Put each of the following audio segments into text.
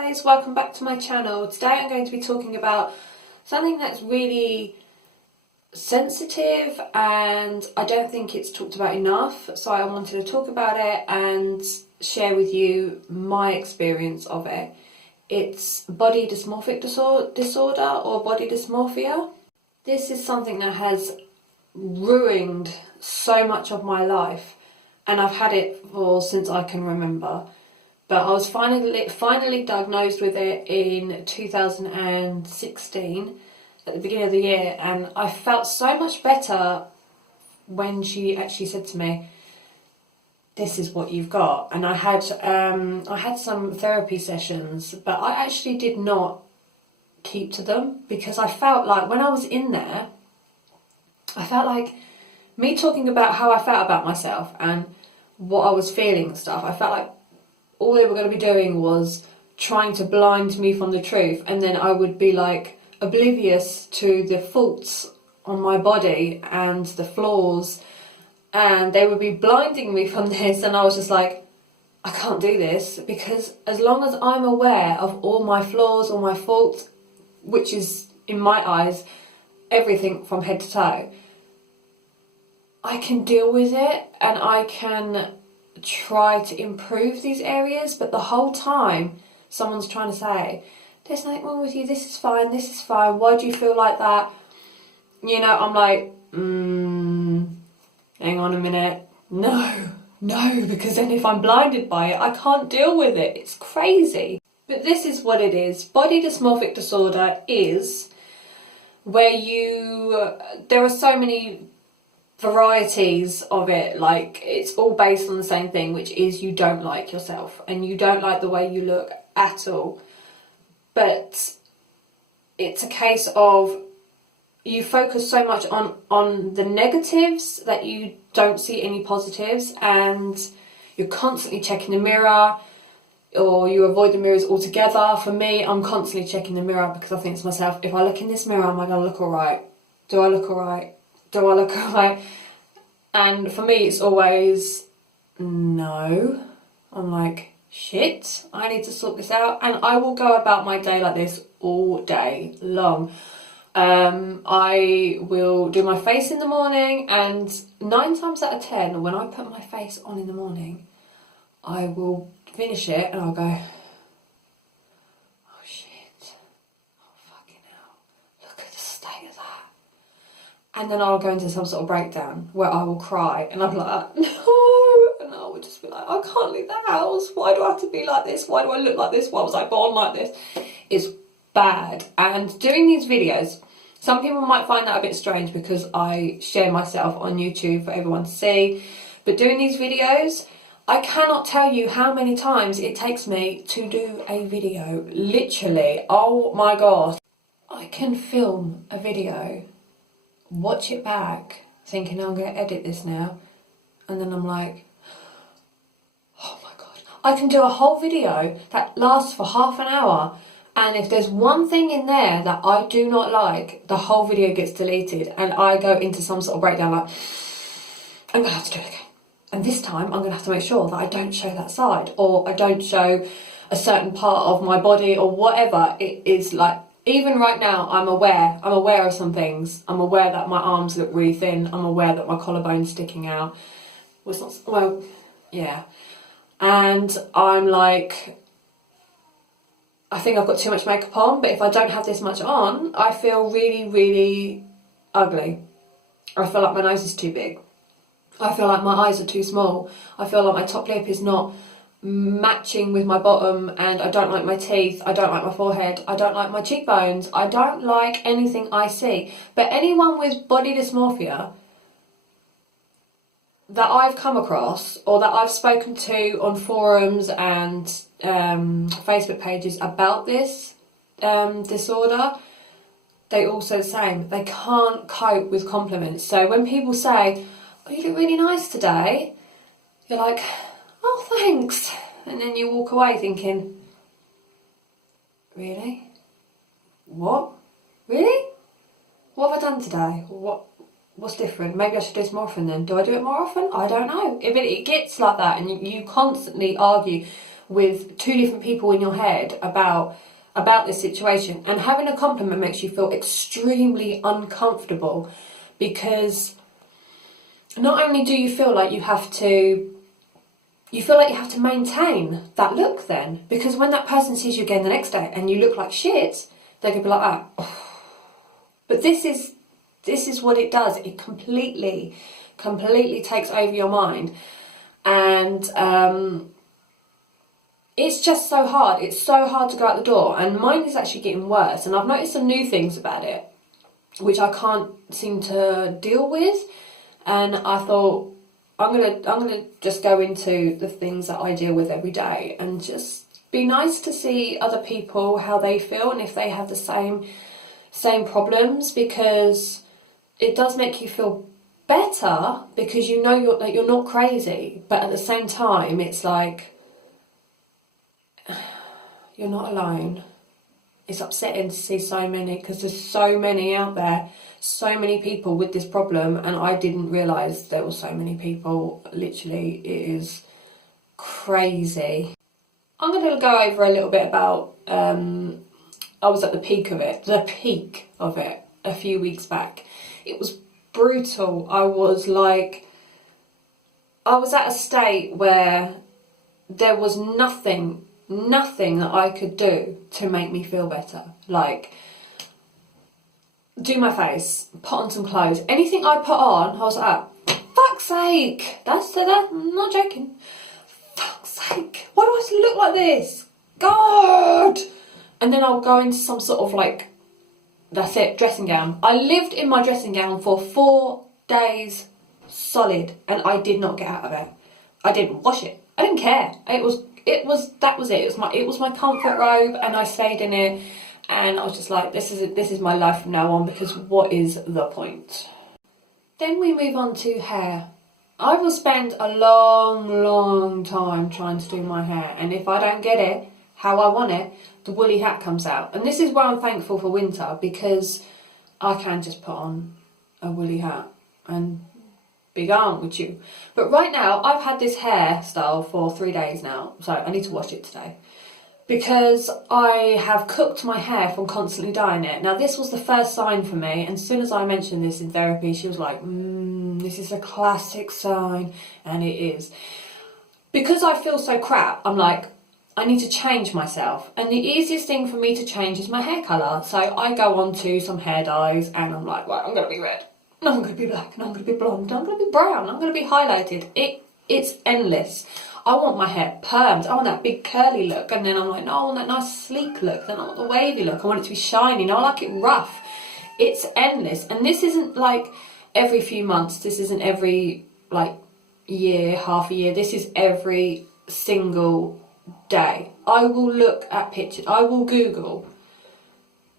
guys, welcome back to my channel. Today I'm going to be talking about something that's really sensitive and I don't think it's talked about enough, so I wanted to talk about it and share with you my experience of it. It's body dysmorphic disorder or body dysmorphia. This is something that has ruined so much of my life and I've had it since I can remember. But I was finally diagnosed with it in 2016 at the beginning of the year, and I felt so much better when she actually said to me, "This is what you've got." And I had some therapy sessions, but I actually did not keep to them because I felt like when I was in there, I felt like me talking about how I felt about myself and what I was feeling and stuff. I felt like all they were going to be doing was trying to blind me from the truth, and then I would be like oblivious to the faults on my body and the flaws, and they would be blinding me from this, and I was just like, I can't do this, because as long as I'm aware of all my flaws, all my faults, which is in my eyes everything from head to toe, I can deal with it and I can try to improve these areas. But the whole time someone's trying to say, there's nothing wrong with you, this is fine, why do you feel like that? You know, I'm like, hang on a minute, no, because then if I'm blinded by it, I can't deal with it. It's crazy. But this is what it is. Body dysmorphic disorder is where there are so many varieties of it. Like, it's all based on the same thing, which is you don't like yourself and you don't like the way you look at all. But it's a case of you focus so much on the negatives that you don't see any positives, and you're constantly checking the mirror, or you avoid the mirrors altogether. For me, I'm constantly checking the mirror because I think to myself, if I look in this mirror, am I going to look alright? Do I look alright? Do I look alright? And for me, it's always no. I'm like, shit, I need to sort this out. And I will go about my day like this all day long. I will do my face in the morning, and 9 times out of 10, when I put my face on in the morning, I will finish it and I'll go, oh shit, oh fucking hell, look at the state of that. And then I'll go into some sort of breakdown where I will cry, and I'm like, no, and I will just be like, I can't leave the house. Why do I have to be like this? Why do I look like this? Why was I born like this? It's bad. And doing these videos, some people might find that a bit strange because I share myself on YouTube for everyone to see. But doing these videos, I cannot tell you how many times it takes me to do a video. Literally, oh my god. I can film a video, watch it back, thinking I'm going to edit this now, and then I'm like, oh my god. I can do a whole video that lasts for half an hour, and if there's one thing in there that I do not like, the whole video gets deleted, and I go into some sort of breakdown like, I'm going to have to do it again. And this time I'm going to have to make sure that I don't show that side, or I don't show a certain part of my body, or whatever it is. Like, even right now, I'm aware of some things. I'm aware that my arms look really thin. I'm aware that my collarbone's sticking out. Well, yeah. And I'm like, I think I've got too much makeup on, but if I don't have this much on, I feel really, really ugly. I feel like my nose is too big. I feel like my eyes are too small. I feel like my top lip is not matching with my bottom, and I don't like my teeth, I don't like my forehead, I don't like my cheekbones, I don't like anything I see. But anyone with body dysmorphia that I've come across, or that I've spoken to on forums and Facebook pages about this disorder, they all say the same. They can't cope with compliments. So when people say, oh, you look really nice today, you're like, oh, thanks. And then you walk away thinking, really? What? Really? What have I done today? What's different? Maybe I should do this more often then. Do I do it more often? I don't know. But it gets like that, and you constantly argue with two different people in your head about this situation, and having a compliment makes you feel extremely uncomfortable, because not only do you feel like you have to maintain that look then, because when that person sees you again the next day and you look like shit, they're gonna be like, ah. But this is what it does. It completely takes over your mind, and it's just so hard. It's so hard to go out the door, and mine is actually getting worse. And I've noticed some new things about it, which I can't seem to deal with. And I thought, I'm gonna just go into the things that I deal with every day, and just be nice to see other people, how they feel, and if they have the same problems, because it does make you feel better, because you know you're not crazy. But at the same time, it's like, you're not alone. It's upsetting to see so many, because there's so many out there, so many people with this problem, and I didn't realise there were so many people. Literally, it is crazy. I'm going to go over a little bit about, I was at the peak of it a few weeks back. It was brutal. I was at a state where there was nothing that I could do to make me feel better. Like, do my face, put on some clothes. Anything I put on, I was like, fuck's sake. I'm not joking. Fuck's sake. Why do I look like this? God. And then I'll go into some sort of like, that's it, dressing gown. I lived in my dressing gown for 4 days solid, and I did not get out of it. I didn't wash it. I didn't care. That was it. It was my comfort robe, and I stayed in it, and I was just like, this is my life from now on, because what is the point? Then we move on to hair. I will spend a long time trying to do my hair, and if I don't get it how I want it, the woolly hat comes out. And this is why I'm thankful for winter, because I can just put on a woolly hat and be gone with you. But right now, I've had this hairstyle for 3 days now, so I need to wash it today, because I have cooked my hair from constantly dyeing it. Now, this was the first sign for me, and as soon as I mentioned this in therapy, she was like, this is a classic sign, and it is. Because I feel so crap, I'm like, I need to change myself, and the easiest thing for me to change is my hair colour. So I go on to some hair dyes, and I'm like, right, I'm going to be red, and I'm going to be black, and I'm going to be blonde, and I'm going to be brown, I'm going to be highlighted. It's endless. I want my hair permed, I want that big curly look, and then I'm like, no, I want that nice sleek look, then I want the wavy look, I want it to be shiny, no, I like it rough. It's endless, and this isn't like every few months, this isn't every like year, half a year, this is every single day. I will look at pictures, I will Google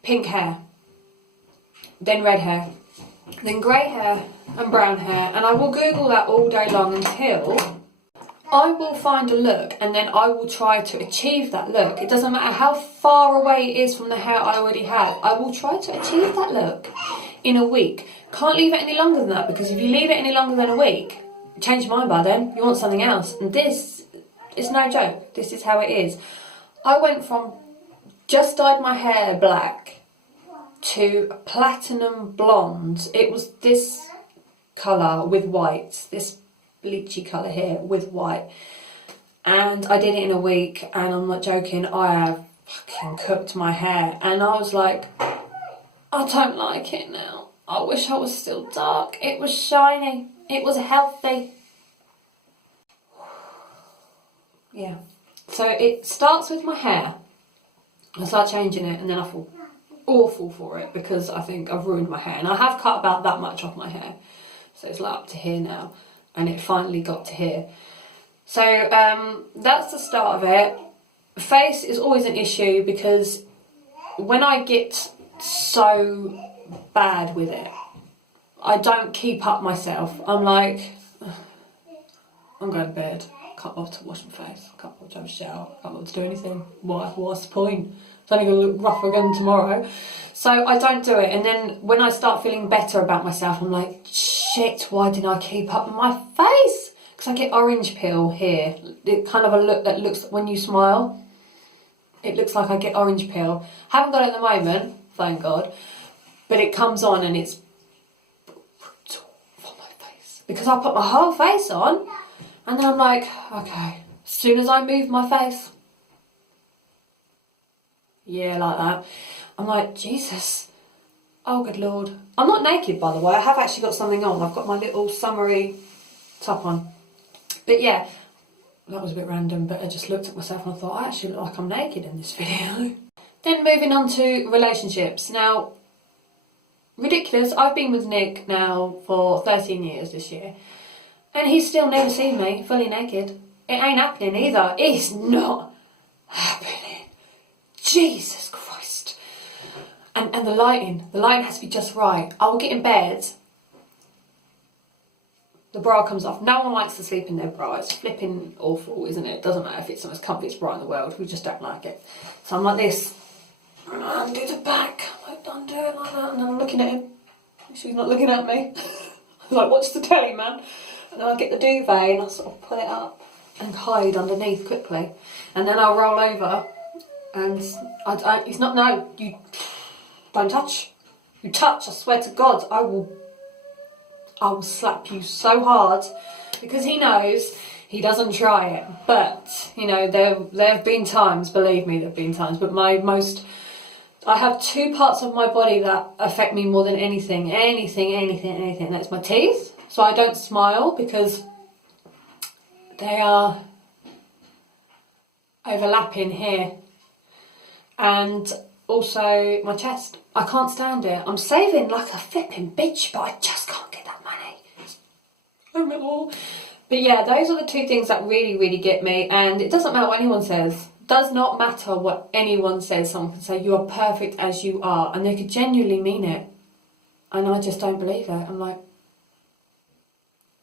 pink hair, then red hair, then grey hair and brown hair, and I will Google that all day long until I will find a look, and then I will try to achieve that look. It doesn't matter how far away it is from the hair I already have, I will try to achieve that look in a week. Can't leave it any longer than that, because if you leave it any longer than a week, change your mind by then, you want something else. And this is no joke, this is how it is. I went from just dyed my hair black to platinum blonde. It was this colour with white, this bleachy colour here with white, and I did it in a week, and I'm not joking, I have fucking cooked my hair, and I was like, I don't like it now. I wish I was still dark. It was shiny, it was healthy. Yeah, so it starts with my hair. I start changing it, and then I feel awful for it, because I think I've ruined my hair, and I have cut about that much off my hair, so it's like up to here now, and it finally got to here. So that's the start of it. Face is always an issue, because when I get so bad with it, I don't keep up myself. I'm like, I'm going to bed, can't bother to wash my face, can't bother to have a shower, can't bother to do anything. What's the point? It's only going to look rough again tomorrow. So I don't do it, and then when I start feeling better about myself, I'm like, shit, why didn't I keep up my face? because I get orange peel here. It kind of a look that looks, when you smile, it looks like I get orange peel. Haven't got it at the moment, thank God, but it comes on and it's brutal for my face. Because I put my whole face on and then I'm like, okay, as soon as I move my face, yeah, like that, I'm like, Jesus, oh good Lord. I'm not naked, by the way. I have actually got something on. I've got my little summery top on. But yeah, that was a bit random, but I just looked at myself and I thought, I actually look like I'm naked in this video. Then moving on to relationships. Now, ridiculous, I've been with Nick now for 13 years this year, and he's still never seen me fully naked. It ain't happening either. It's not happening. Jesus Christ. And the lighting has to be just right. I will get in bed, the bra comes off. No one likes to sleep in their bra. It's flipping awful, isn't it? It doesn't matter if it's the most comfiest bra in the world. We just don't like it. So I'm like this. And I undo the back. I undo it like that. And then I'm looking at him. She's not looking at me. I'm like, watch the telly, man. And then I get the duvet and I sort of pull it up and hide underneath quickly. And then I'll roll over. And he's not, no, you don't touch. You touch, I swear to God, I will slap you so hard, because he knows he doesn't try it. But, you know, there have been times, believe me, there have been times, but I have two parts of my body that affect me more than anything. That's my teeth. So I don't smile because they are overlapping here. And also my chest. I can't stand it. I'm saving like a flipping bitch, but I just can't get that money. But yeah, those are the two things that really, really get me. And it doesn't matter what anyone says. Does not matter what anyone says. Someone can say you are perfect as you are, and they could genuinely mean it, and I just don't believe it. I'm like,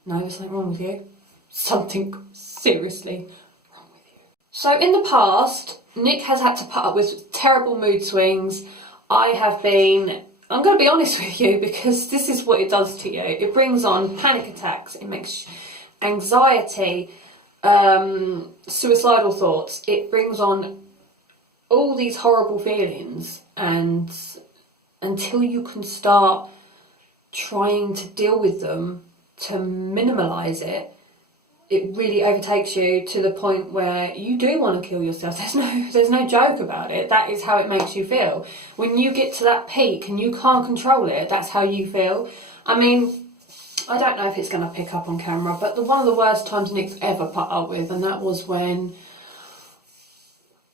no, there's something wrong with you. Something seriously wrong with you. So in the past, Nick has had to put up with terrible mood swings. I'm going to be honest with you, because this is what it does to you. It brings on panic attacks. It makes anxiety, suicidal thoughts. It brings on all these horrible feelings, and until you can start trying to deal with them to minimalise it, it really overtakes you to the point where you do want to kill yourself. There's no joke about it. That is how it makes you feel. When you get to that peak and you can't control it, that's how you feel. I mean, I don't know if it's going to pick up on camera, but one of the worst times Nick's ever put up with, and that was when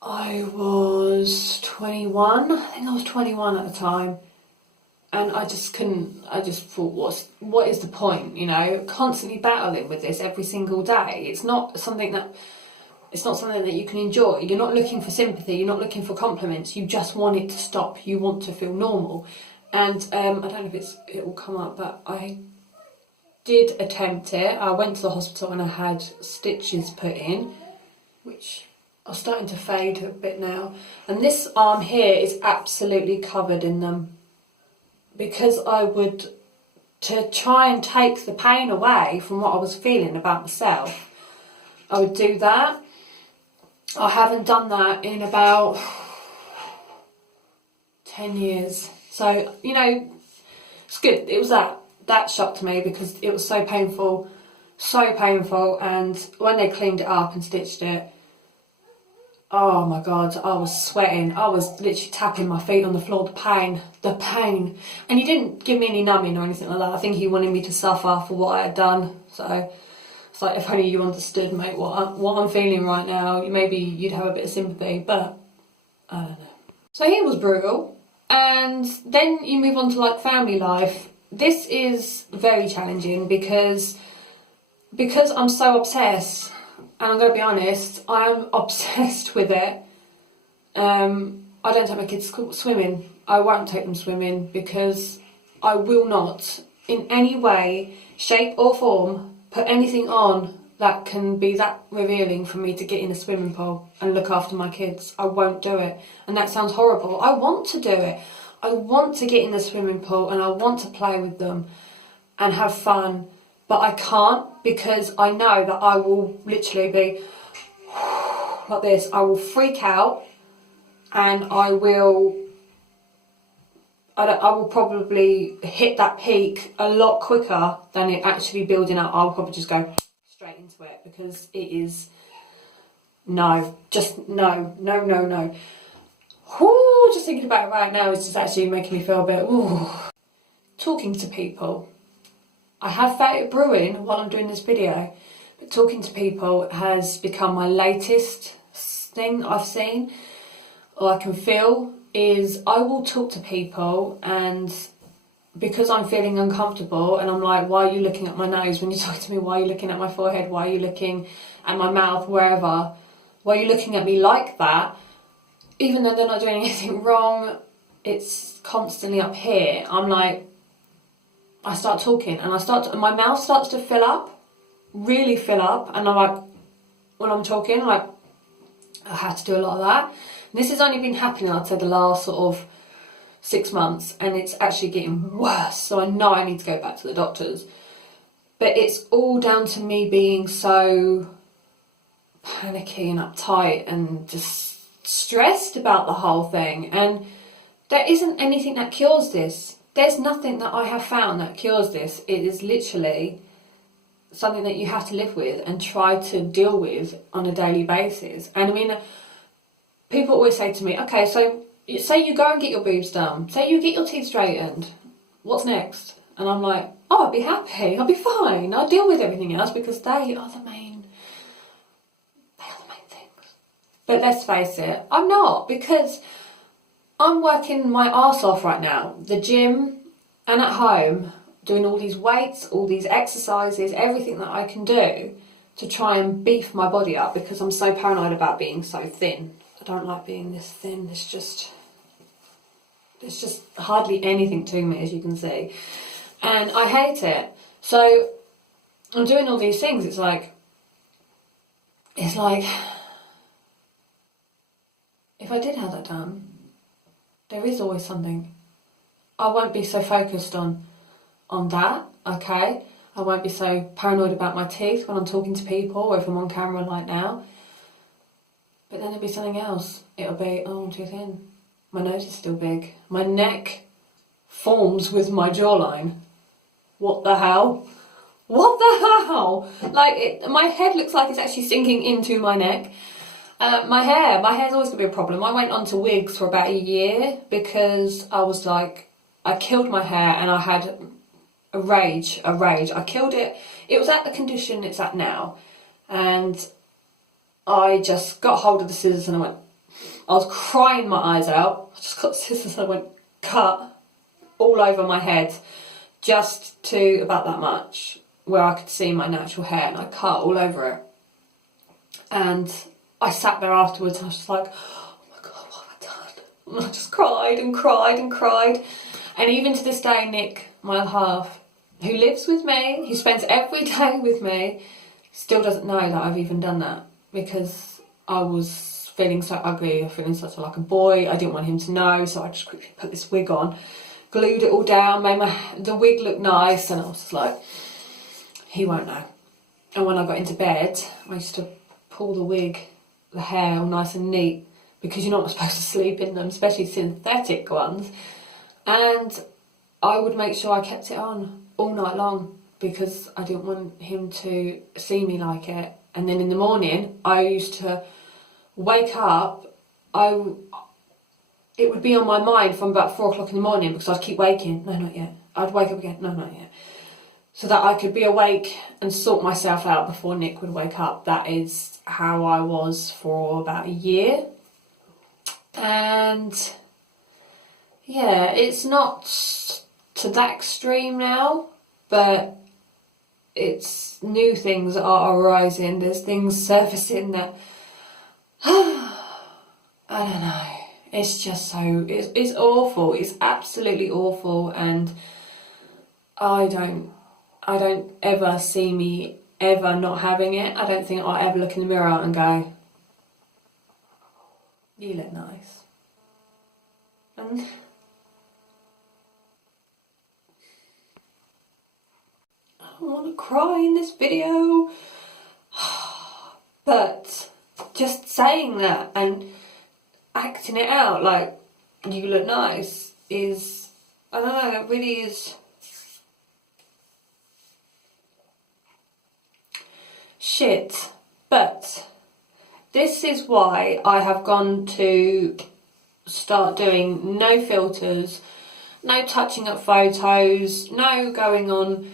I was 21. I think I was 21 at the time. And I just thought, what is the point, you know, constantly battling with this every single day. It's not something that you can enjoy. You're not looking for sympathy, you're not looking for compliments, you just want it to stop, you want to feel normal. And I don't know if it will come up, but I did attempt it. I went to the hospital and I had stitches put in, which are starting to fade a bit now. And this arm here is absolutely covered in them. Because to try and take the pain away from what I was feeling about myself, I would do that. I haven't done that in about 10 years. So, you know, it's good. It was that shocked me because it was so painful. And when they cleaned it up and stitched it, oh my God, I was sweating. I was literally tapping my feet on the floor. The pain. And he didn't give me any numbing or anything like that. I think he wanted me to suffer for what I had done. So it's like, if only you understood, mate, what I'm feeling right now, maybe you'd have a bit of sympathy, but I don't know. So he was brutal. And then you move on to like family life. This is very challenging because I'm so obsessed. And I'm going to be honest, I'm obsessed with it. I don't take my kids swimming. I won't take them swimming because I will not, in any way, shape or form, put anything on that can be that revealing for me to get in a swimming pool and look after my kids. I won't do it. And that sounds horrible. I want to do it. I want to get in the swimming pool and I want to play with them and have fun. but I can't, because I know that I will literally be like this. I will freak out, and I will probably hit that peak a lot quicker than it actually building up. I'll probably just go straight into it, because it is no. Just no. Whoo, just thinking about it right now is just actually making me feel a bit, ooh. Talking to people. I have felt it brewing while I'm doing this video, but talking to people has become my latest thing I've seen, or I can feel, is I will talk to people, and because I'm feeling uncomfortable and I'm like, why are you looking at my nose when you talk to me? Why are you looking at my forehead? Why are you looking at my mouth, wherever? Why are you looking at me like that? Even though they're not doing anything wrong, it's constantly up here. I'm like, I start talking, and my mouth starts to fill up, really fill up, and I'm like, when I'm talking, like, I had to do a lot of that. And this has only been happening, I'd say, the last sort of 6 months, and it's actually getting worse, so I know I need to go back to the doctors. But it's all down to me being so panicky and uptight and just stressed about the whole thing, and there isn't anything that cures this. There's nothing that I have found that cures this. It is literally something that you have to live with and try to deal with on a daily basis. And I mean, people always say to me, okay, so say you go and get your boobs done, say you get your teeth straightened, what's next? And I'm like, oh, I'll be happy, I'll be fine, I'll deal with everything else, because they are the main things. But let's face it, I'm not, because I'm working my arse off right now, the gym and at home, doing all these weights, all these exercises, everything that I can do to try and beef my body up, because I'm so paranoid about being so thin. I don't like being this thin. It's just hardly anything to me, as you can see. And I hate it. So I'm doing all these things. It's like, if I did have that done, there is always something. I won't be so focused on that, okay? I won't be so paranoid about my teeth when I'm talking to people, or if I'm on camera like now. But then there'll be something else. It'll be, oh, I'm too thin. My nose is still big. My neck forms with my jawline. What the hell? What the hell? Like, my head looks like it's actually sinking into my neck. My hair's always going to be a problem. I went on to wigs for about a year because I was like, I killed my hair, and I had a rage. I killed it. It was at the condition it's at now. And I just got hold of the scissors and I was crying my eyes out. I just got the scissors and I went, cut all over my head, just to about that much, where I could see my natural hair, and I cut all over it. And I sat there afterwards and I was just like, oh my God, what have I done? And I just cried and cried and cried. And even to this day, Nick, my other half, who lives with me, who spends every day with me, still doesn't know that I've even done that, because I was feeling so ugly, feeling such like a boy. I didn't want him to know, so I just quickly put this wig on, glued it all down, made the wig look nice, and I was just like, he won't know. And when I got into bed, I used to pull the hair all nice and neat, because you're not supposed to sleep in them, especially synthetic ones. And I would make sure I kept it on all night long, because I didn't want him to see me like it. And then in the morning, I used to wake up, it would be on my mind from about 4 o'clock in the morning, because I'd keep waking. No, not yet. I'd wake up again. No, not yet. So that I could be awake and sort myself out before Nick would wake up. That is how I was for about a year. And yeah, it's not to that extreme now, but it's new things that are arising. There's things surfacing that I don't know. It's just so, it's awful. It's absolutely awful, and I don't ever see me ever not having it. I don't think I'll ever look in the mirror and go, you look nice. And I don't want gonna cry in this video. But just saying that and acting it out like you look nice is, I don't know, it really is shit. But this is why I have gone to start doing no filters, no touching up photos, no going on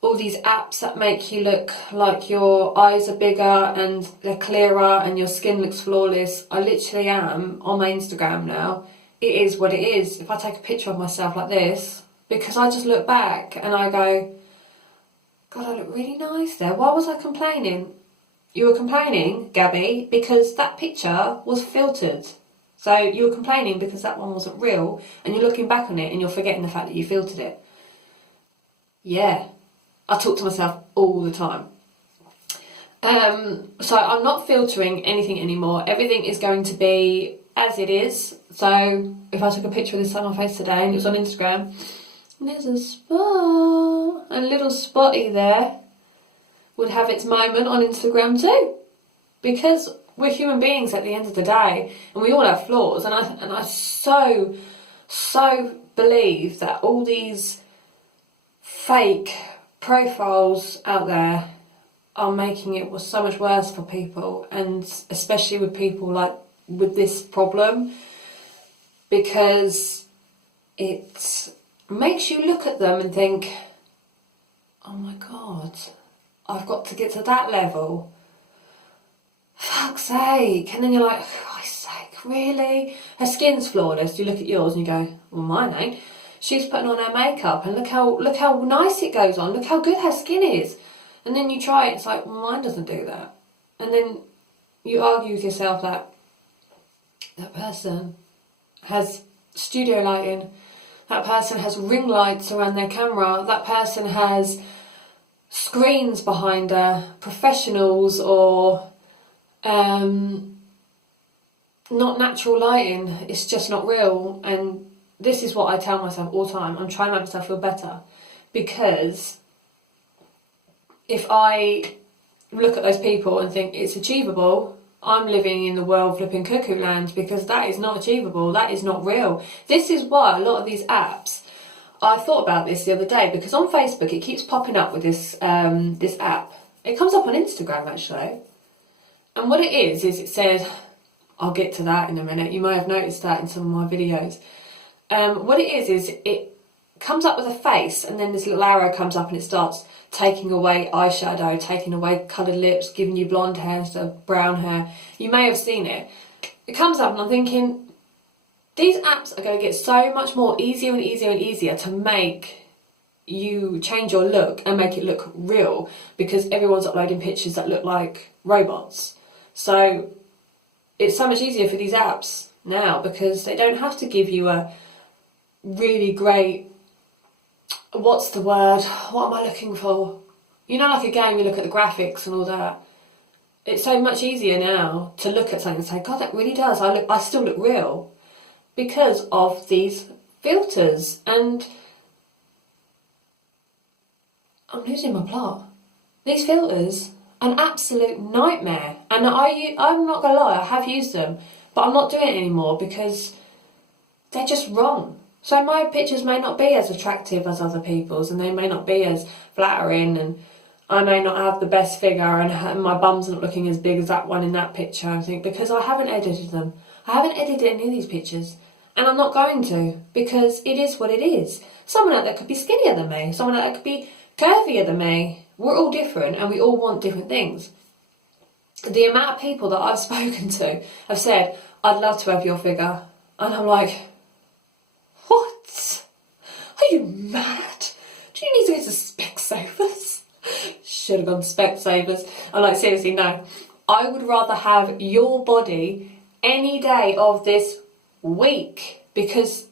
all these apps that make you look like your eyes are bigger and they're clearer and your skin looks flawless. I literally am on my Instagram now. It is what it is. If I take a picture of myself like this, because I just look back and I go, God, I look really nice there. Why was I complaining? You were complaining, Gabby, because that picture was filtered. So you were complaining because that one wasn't real, and you're looking back on it and you're forgetting the fact that you filtered it. Yeah. I talk to myself all the time. So I'm not filtering anything anymore. Everything is going to be as it is. So if I took a picture of this on my face today and it was on Instagram, and there's a spot, a little spotty there, would have its moment on Instagram too. Because we're human beings at the end of the day, and we all have flaws. And I so believe that all these fake profiles out there are making it so much worse for people, and especially with people like with this problem, because it makes you look at them and think, oh my God, I've got to get to that level. Fuck's sake. And then you're like, for Christ's sake, really? Her skin's flawless. You look at yours and you go, well, mine ain't. She's putting on her makeup and look how nice it goes on. Look how good her skin is. And then you try it, it's like, well, mine doesn't do that. And then you argue with yourself that that person has studio lighting, that person has ring lights around their camera, that person has screens behind her, professionals, or not natural lighting. It's just not real. And this is what I tell myself all the time. I'm trying to make myself feel better, because if I look at those people and think it's achievable, I'm living in the world flipping cuckoo land, because that is not achievable. That is not real. This is why a lot of these apps, I thought about this the other day, because on Facebook it keeps popping up with this this app. It comes up on Instagram actually. And what it is it says, I'll get to that in a minute. You may have noticed that in some of my videos. What it is it comes up with a face, and then this little arrow comes up and it starts taking away eyeshadow, taking away coloured lips, giving you blonde hair instead of brown hair. You may have seen it. It comes up and I'm thinking, these apps are going to get so much more easier and easier and easier to make you change your look and make it look real, because everyone's uploading pictures that look like robots. So it's so much easier for these apps now, because they don't have to give you a really great, what's the word, what am I looking for? You know, like a game, you look at the graphics and all that. It's so much easier now to look at something and say, God, that really does, I still look real, because of these filters. And I'm losing my plot. These filters, an absolute nightmare. And I'm not gonna lie, I have used them, but I'm not doing it anymore because they're just wrong. So my pictures may not be as attractive as other people's, and they may not be as flattering, and I may not have the best figure, and my bum's not looking as big as that one in that picture, I think, because I haven't edited them. I haven't edited any of these pictures, and I'm not going to, because it is what it is. Someone out there could be skinnier than me, someone out there could be curvier than me. We're all different, and we all want different things. The amount of people that I've spoken to have said, I'd love to have your figure, and I'm like, what? Are you mad? Do you need to go to Specsavers? Should have gone to Specsavers. I'm like, seriously, no. I would rather have your body any day of this week, because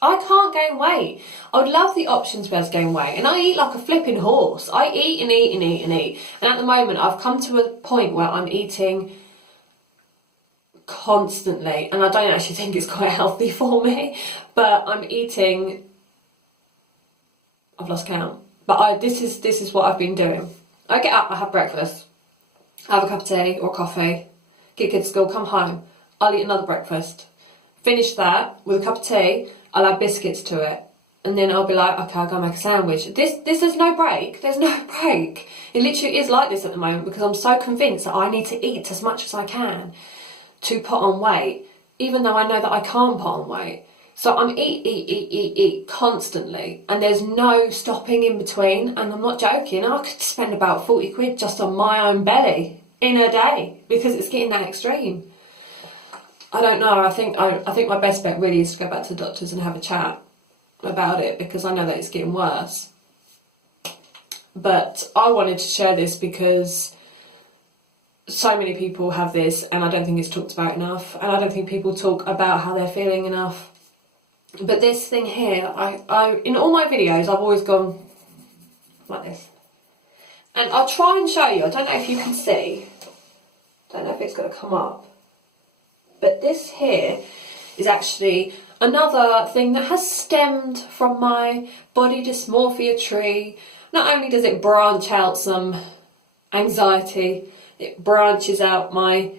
I can't gain weight. I would love the option to be able to gain weight, and I eat like a flipping horse. I eat and eat and eat and eat. And at the moment, I've come to a point where I'm eating constantly, and I don't actually think it's quite healthy for me, but I'm eating, I've lost count. But this is what I've been doing. I get up, I have breakfast, I have a cup of tea or coffee, get kids to school, come home, I'll eat another breakfast. Finish that with a cup of tea, I'll add biscuits to it. And then I'll be like, okay, I'll go make a sandwich. There's no break. There's no break. It literally is like this at the moment because I'm so convinced that I need to eat as much as I can to put on weight, even though I know that I can't put on weight. So I'm eat constantly, and there's no stopping in between. And I'm not joking, I could spend about 40 quid just on my own belly in a day because it's getting that extreme. I don't know, I think my best bet really is to go back to the doctors and have a chat about it because I know that it's getting worse. But I wanted to share this because so many people have this and I don't think it's talked about enough, and I don't think people talk about how they're feeling enough. But this thing here, I in all my videos I've always gone like this, and I'll try and show you. I don't know if you can see, don't know if it's going to come up, but this here is actually another thing that has stemmed from my body dysmorphia tree. Not only does it branch out some anxiety, it branches out my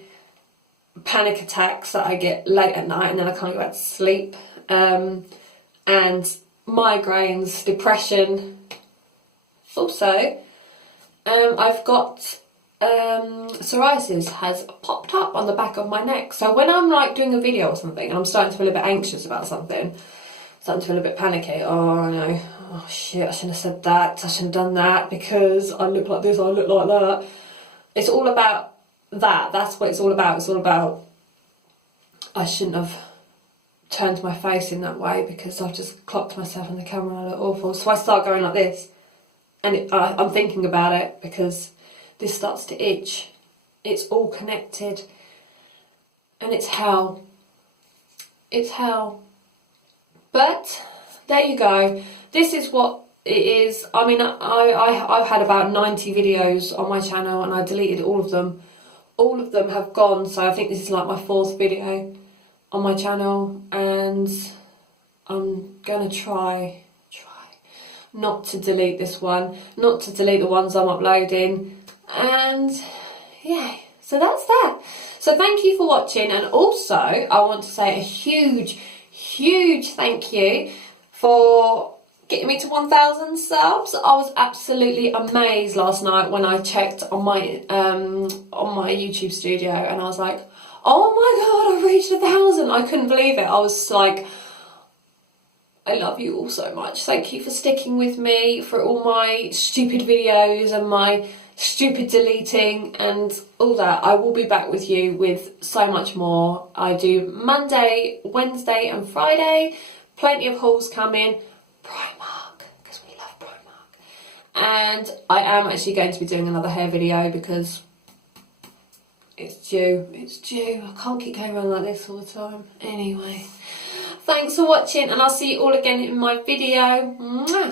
panic attacks that I get late at night and then I can't go back to sleep, and migraines, depression. Also, I've got psoriasis has popped up on the back of my neck. So when I'm like doing a video or something and I'm starting to feel a bit anxious about something, starting to feel a bit panicky, oh no, oh shit, I shouldn't have said that, I shouldn't have done that because I look like this, I look like that. It's all about that. That's what it's all about. It's all about I shouldn't have turned my face in that way because I've just clocked myself on the camera and I look awful. So I start going like this, and I'm thinking about it because this starts to itch. It's all connected, and it's hell. It's hell. But there you go. This is what it is. I mean, I've had about 90 videos on my channel and I deleted all of them. All of them have gone, so I think this is like my 4th video on my channel, and I'm gonna try not to delete this one, not to delete the ones I'm uploading, and yeah, so that's that. So thank you for watching, and also I want to say a huge thank you for getting me to 1,000 subs. I was absolutely amazed last night when I checked on my YouTube studio and I was like, oh my god, I reached 1,000. I couldn't believe it. I was like, I love you all so much. Thank you for sticking with me for all my stupid videos and my stupid deleting and all that. I will be back with you with so much more. I do Monday, Wednesday and Friday. Plenty of hauls coming. Primark, because we love Primark. And I am actually going to be doing another hair video because it's due. I can't keep going around like this all the time. Anyway, thanks for watching and I'll see you all again in my video. Mwah.